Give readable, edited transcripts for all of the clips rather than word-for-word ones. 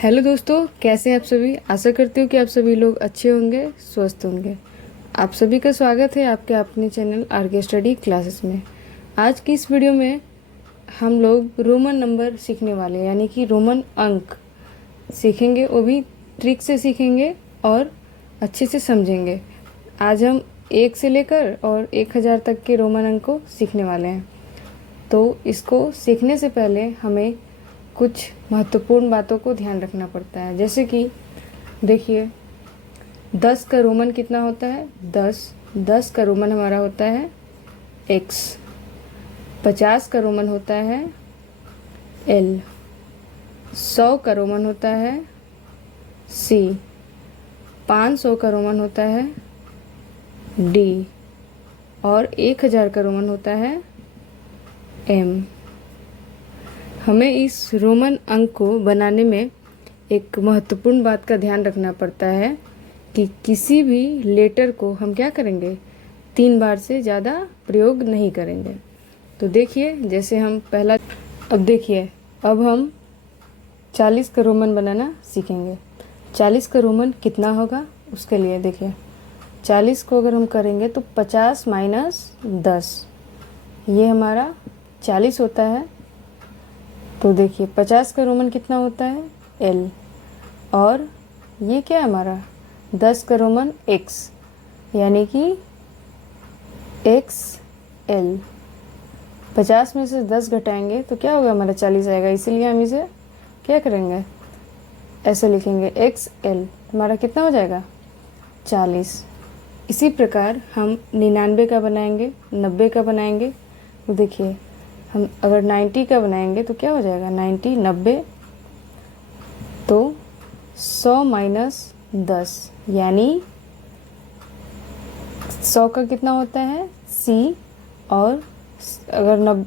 Hello दोस्तों, कैसे हैं आप सभी। आशा करती हूँ कि आप सभी लोग अच्छे होंगे, स्वस्थ होंगे। आप सभी का स्वागत है आपके अपने चैनल आरके स्टडी क्लासेस में। आज की इस वीडियो में हम लोग रोमन नंबर सीखने वाले हैं, यानी कि रोमन अंक सीखेंगे। वो भी ट्रिक से सीखेंगे और अच्छे से समझेंगे। आज हम 1 से लेकर और 1000 तक के रोमन अंक को सीखने वाले हैं। तो इसको सीखने से पहले हमें कुछ महत्वपूर्ण बातों को ध्यान रखना पड़ता है। जैसे कि देखिए, 10 का रोमन कितना होता है? 10 का रोमन हमारा होता है x। 50 का रोमन होता है l। 100 का रोमन होता है c। 500 का रोमन होता है d। और 1000 का रोमन होता है m। हमें इस रोमन अंक को बनाने में एक महत्वपूर्ण बात का ध्यान रखना पड़ता है कि किसी भी लेटर को हम क्या करेंगे, 3 बार से ज़्यादा प्रयोग नहीं करेंगे। तो देखिए, जैसे हम पहला, अब देखिए, अब हम 40 का रोमन बनाना सीखेंगे। 40 का रोमन कितना होगा उसके लिए देखिए, 40 को अगर हम करेंगे तो 50 माइनस 10, ये हमारा 40 होता है। तो देखिए 50 का रोमन कितना होता है l। और ये क्या है हमारा 10 का रोमन x, यानी कि XL। 50 में से 10 घटाएंगे तो क्या होगा, हमारा 40 आएगा। इसीलिए हम इसे क्या करेंगे, ऐसे लिखेंगे XL। हमारा कितना हो जाएगा 40। इसी प्रकार हम 99 का बनाएंगे, 90 का बनाएंगे। तो देखिए, हम अगर 90 का बनाएंगे तो क्या हो जाएगा, 90 90। तो 100 माइनस 10, यानी 100 का कितना होता है C। और अगर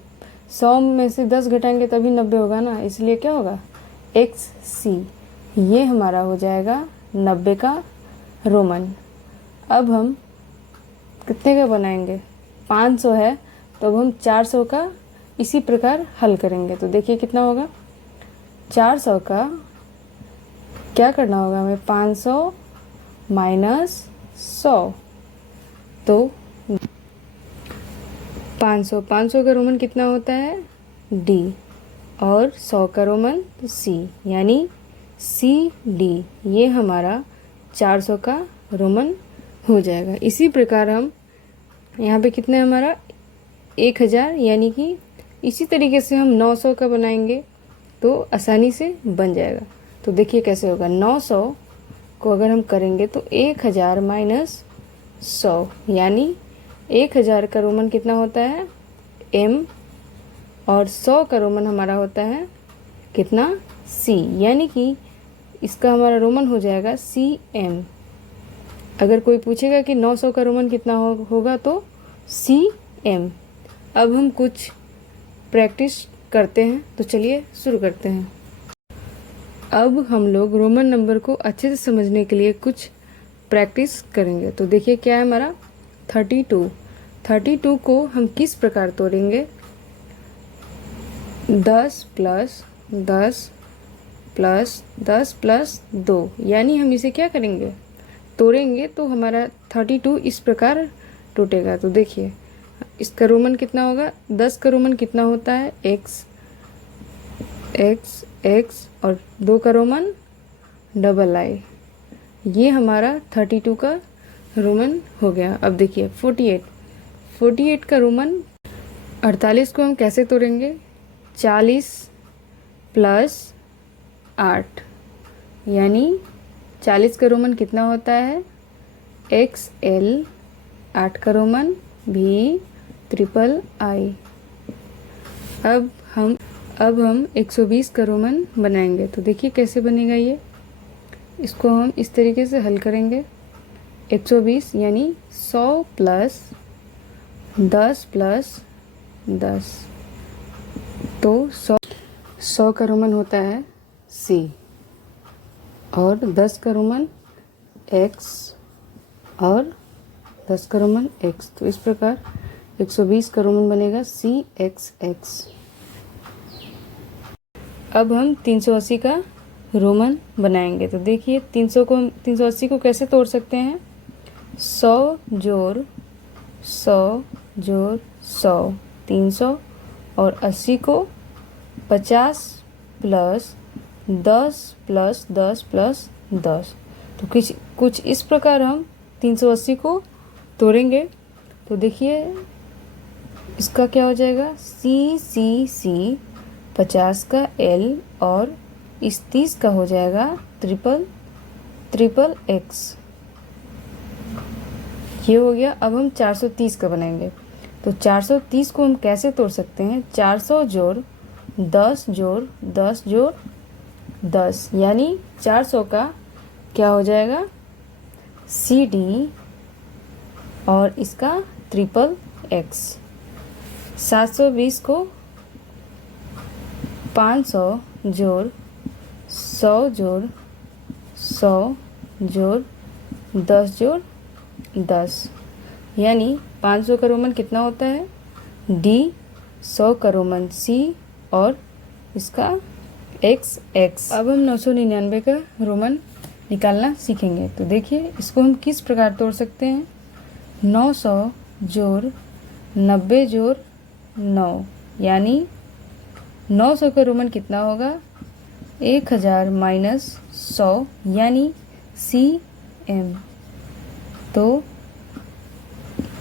100 में से 10 घटाएंगे तभी 90 होगा ना, इसलिए क्या होगा XC। ये हमारा हो जाएगा 90 का रोमन। अब हम कितने का बनाएंगे, 500 है, तो अब हम 400 का इसी प्रकार हल करेंगे। तो देखिए कितना होगा, 400 का क्या करना होगा हमें, 500 माइनस 100। तो 500 का रोमन कितना होता है D। और 100 का रोमन C, यानी CD। ये हमारा 400 का रोमन हो जाएगा। इसी प्रकार हम यहाँ पे कितने, हमारा 1000, यानी कि इसी तरीके से हम 900 का बनाएंगे तो आसानी से बन जाएगा। तो देखिए कैसे होगा, 900 को अगर हम करेंगे तो 1000 माइनस 100, यानी 1000 का रोमन कितना होता है M। और 100 का रोमन हमारा होता है कितना C, यानी कि इसका हमारा रोमन हो जाएगा CM। अगर कोई पूछेगा कि 900 का रोमन कितना होगा तो CM। अब हम कुछ प्रैक्टिस करते हैं, तो चलिए शुरू करते हैं। अब हम लोग रोमन नंबर को अच्छे से समझने के लिए कुछ प्रैक्टिस करेंगे। तो देखिए क्या है हमारा 32। 32 को हम किस प्रकार तोड़ेंगे, 10 प्लस 10 प्लस 10 प्लस 2, यानी हम इसे क्या करेंगे, तोड़ेंगे। तो हमारा 32 इस प्रकार टूटेगा। तो देखिए इसका रोमन कितना होगा, 10 का रोमन कितना होता है x x x, और 2 का रोमन I। ये हमारा 32 का रोमन हो गया। अब देखिए 48 का रोमन, 48 को हम कैसे तोड़ेंगे, 40 प्लस 8, यानी 40 का रोमन कितना होता है XL। 8 का रोमन VIII। अब हम 120 का रोमन बनाएंगे। तो देखिए कैसे बनेगा ये, इसको हम इस तरीके से हल करेंगे। 120 यानी 100 प्लस 10 प्लस 10, तो 100 का रोमन होता है C। और 10 का रोमन X, और 10 का रोमन X। तो इस प्रकार 120 का रोमन बनेगा CXX। अब हम 380 का रोमन बनाएंगे। तो देखिए 380 को कैसे तोड़ सकते हैं। 100 जोड़ 100 जोड़ 100 300, और 80 को 50 प्लस 10 प्लस 10 प्लस 10। तो कुछ इस प्रकार हम 380 को तोड़ेंगे। तो देखिए इसका क्या हो जाएगा, C 50 का L, और इस 30 का हो जाएगा ट्रिपल X। ये हो गया। अब हम 430 का बनाएंगे। तो 430 को हम कैसे तोड़ सकते हैं। 400 जोड़ 10 जोड़ 10 जोड़ 10, यानी 400 का क्या हो जाएगा, CD, और इसका ट्रिपल X। 720 को 500 जोड़ 100 जोड़ 100 जोड़ 10 जोड़ 10, यानी 500 का रोमन कितना होता है, D, 100 का रोमन C, और इसका XX। अब हम 999 का रोमन निकालना सीखेंगे। तो देखिए इसको हम किस प्रकार तोड़ सकते हैं। 900 जोड़ 90 जोड़ 9, यानी 900 का रोमन कितना होगा, 1000 माइनस 100, यानी CM। तो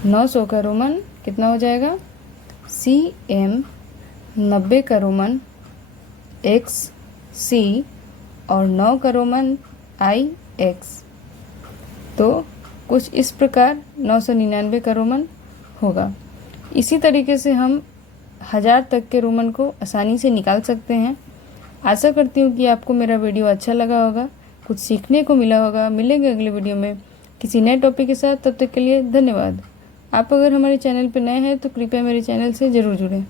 900 का रोमन कितना हो जाएगा, CM। 90 का रोमन XC, और 9 का रोमन IX। तो कुछ इस प्रकार 999 का रोमन होगा। इसी तरीके से हम 1000 तक के रोमन को आसानी से निकाल सकते हैं। आशा करती हूँ कि आपको मेरा वीडियो अच्छा लगा होगा, कुछ सीखने को मिला होगा। मिलेंगे अगले वीडियो में किसी नए टॉपिक के साथ। तब तक के लिए धन्यवाद। आप अगर हमारे चैनल पर नए हैं तो कृपया मेरे चैनल से ज़रूर जुड़ें।